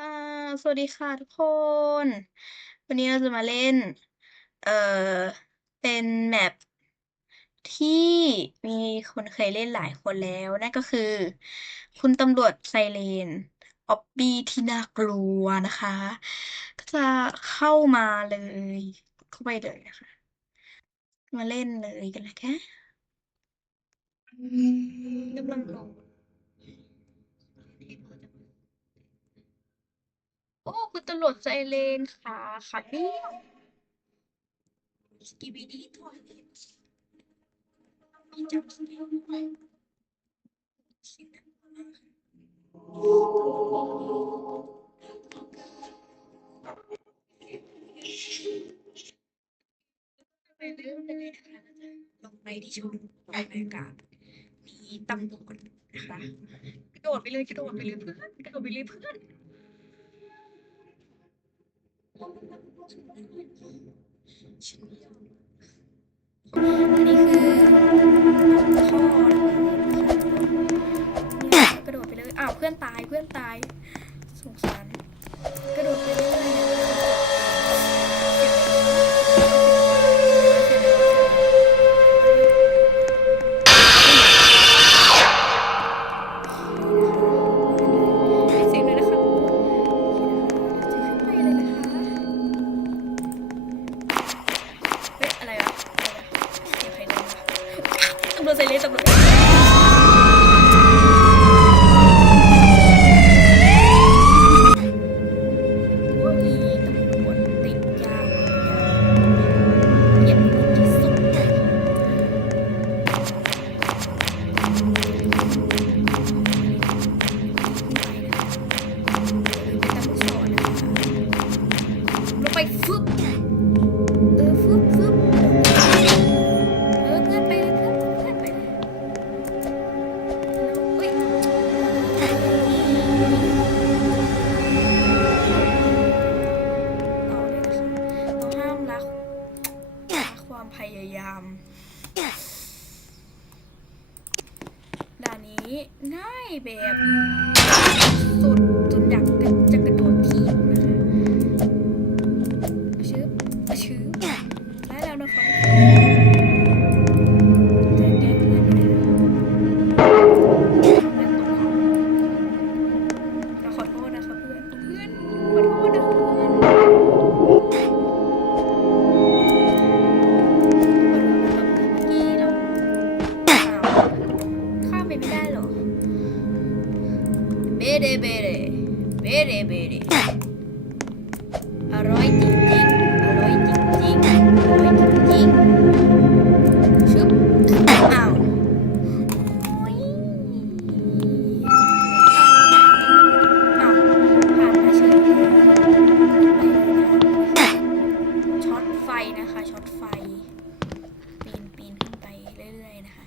อ่าสวัสดีค่ะทุกคน วันนี้เราจะมาเล่น เอ่อ เป็นแมปที่มีคนเคยเล่นหลายคนแล้วนั่นก็คือคุณตำรวจไซเรนออบบี้ที่น่ากลัวนะคะ ก็จะเข้ามาเลย เข้าไปเลยนะคะ มาเล่นเลยกันเลยแค่กำลังลงโอ้คุณตำรวจไซเรนค่ะค่ะนี่สกีบีดีทอยเล็ตมีจับสเกลด้วยเสียงดังมาก ไปเรื่อยเลยนะคะลงไปที่ชมบรรยากาศมีตำรวจนะคะกระโดดไปเลยกระโดดไปเลยเพื่อนกระโดดไปเลยเพื่อนอันนี้คือท่อนะคะกระโดดไปเลยอ้าวเพื่อนตายเพื่อนตายสงสารกระโดดไปเรื่อยเสียงเลยนะคะไปเลยนะคะเฮ้ยอะไรวะเสียงใครเดินมาตำรวจใส่เลยตำรวจ มีตำรวจติดยาวเหยียดหูที่สุดไปนะคะเป็นตำรวจสอนนะคะลงไปฟึบฟึบฟึบเพื่อนไปเลยเพื่อนไปเลยเฮ้ยต่อเลยนะคะเราห้ามละความพยายามด่านนี้ง่ายแบบสุดจนอยากจะกระโดดถีบนะคะชื้อได้แล้วนะคะจะแก้เพื่อนไม่ได้เราขอโทษนะคะเพื่อนขอโทษนะคะเพื่อนเมื่อกี้เราข้ามไปไม่ได้หรอเบเดเบเดเบเดเบเดอร่อยจริงๆอร่อยจริงๆอร่อยจริงๆชึบอ้าวโอ้ยอ้าวผ่านมาเฉยช็อตไฟนะคะช็อตไฟปีนขึ้นไปเรื่อยๆนะคะ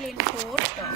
เลนโพสต์เหรอ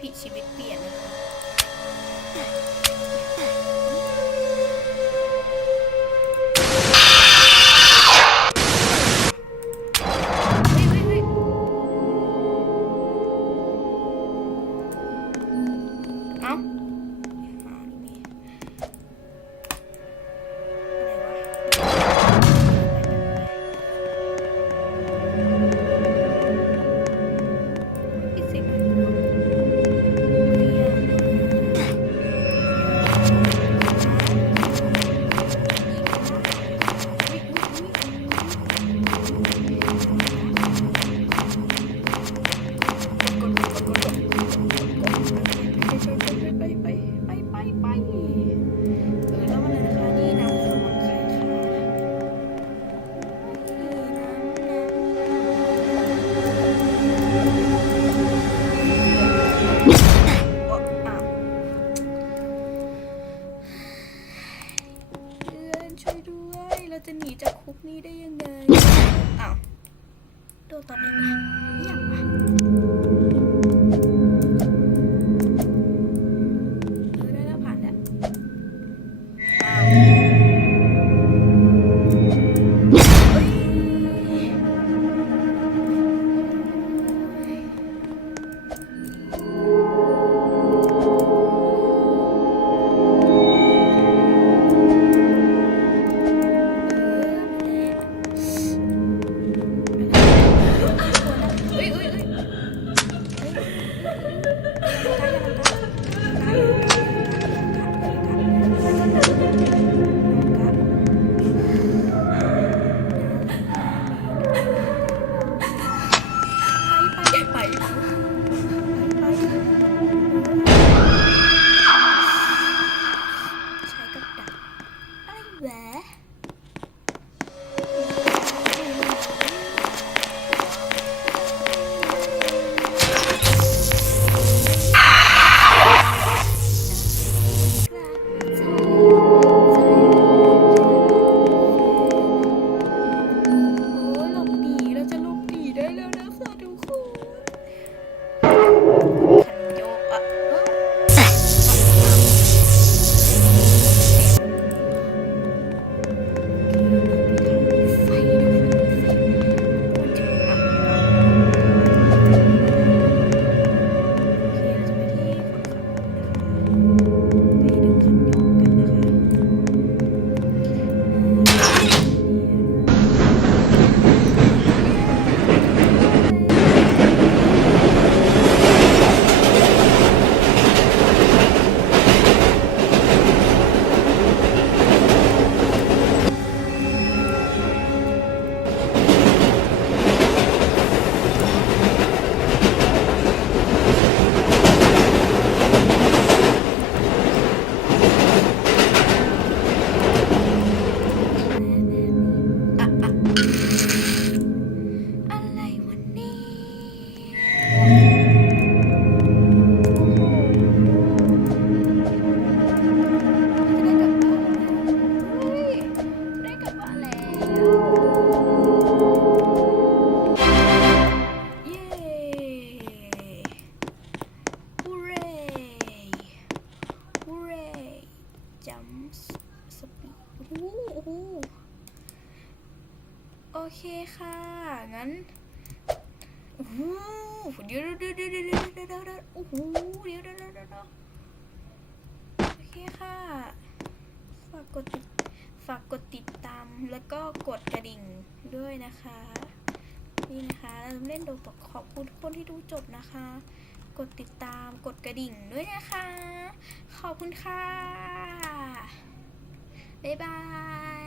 ผิดชีวิตเปลี่ยนนะคะเอ้าช่วยด้วยเราจะหนีจากคุกนี้ได้ยังไงอ้าวโดนตอนไหนวะอย่างวะได้แล้วผ่านแล้วอ้าวโอเคค่ะงั้นโอ้โหเดี๋ยวโอ้โหเดี๋ยว ค่ะฝากกดติดฝากกดติดตามแล้วก็กดกระดิ่งด้วยนะคะนี่นะคะเราเล่นโดบอกขอบคุณทุกคนที่ดูจบนะคะ กดติดตามกดกระดิ่งด้วยนะคะขอบคุณค่ะบ๊ายบาย